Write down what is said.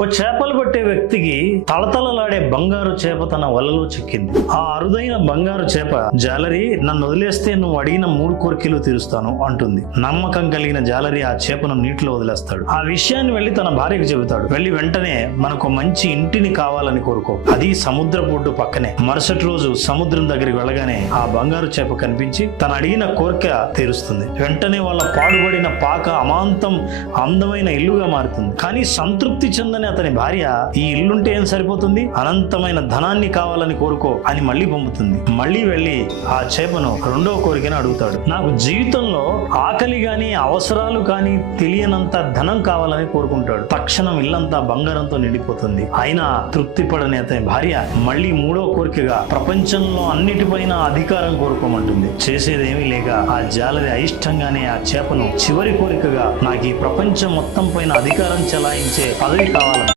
ఓ చేపలు పట్టే వ్యక్తికి తళతళలాడే బంగారు చేప తన వలలో చిక్కింది. ఆ అరుదైన బంగారు చేప జాలరి నన్ను వదిలేస్తే నువ్వు అడిగిన మూడు కోరికలు తీరుస్తాను అంటుంది. నమ్మకం కలిగిన జాలరి ఆ చేపను నీటిలో వదిలేస్తాడు. ఆ విషయాన్ని వెళ్ళి తన భార్యకు చెబుతాడు. వెళ్ళి వెంటనే మనకు మంచి ఇంటిని కావాలని కోరుకో. అది సముద్ర పొడ్డు పక్కనే. మరుసటి రోజు సముద్రం దగ్గరికి వెళ్ళగానే ఆ బంగారు చేప కనిపించి తను అడిగిన కోరిక తీరుస్తుంది. వెంటనే వాళ్ళ పాడుబడిన పాక అమాంతం అందమైన ఇల్లుగా మారుతుంది. కానీ సంతృప్తి చెందని అతని భార్య ఈ ఇల్లుంటే ఏం సరిపోతుంది? అనంతమైన ధనాన్ని కావాలని కోరుకో అని మళ్ళీ పంపుతుంది. మళ్ళీ వెళ్ళి ఆ చేపను రెండో కోరికను అడుగుతాడు. నాకు జీవితంలో ఆకలి గాని అవసరాలు కానీ తెలియనంత ధనం కావాలని కోరుకుంటాడు. తక్షణం ఇల్లంతా బంగారంతో నిండిపోతుంది. అయినా తృప్తి పడని అతని భార్య మళ్ళీ మూడో కోరికగా ప్రపంచంలో అన్నిటిపైన అధికారం కోరుకోమంటుంది. చేసేదేమీ లేక ఆ జాలరి అయిష్టంగానే ఆ చేపను చివరి కోరికగా నాకు ఈ ప్రపంచం మొత్తం పైన అధికారం చెలాయించే పదవి కావాలి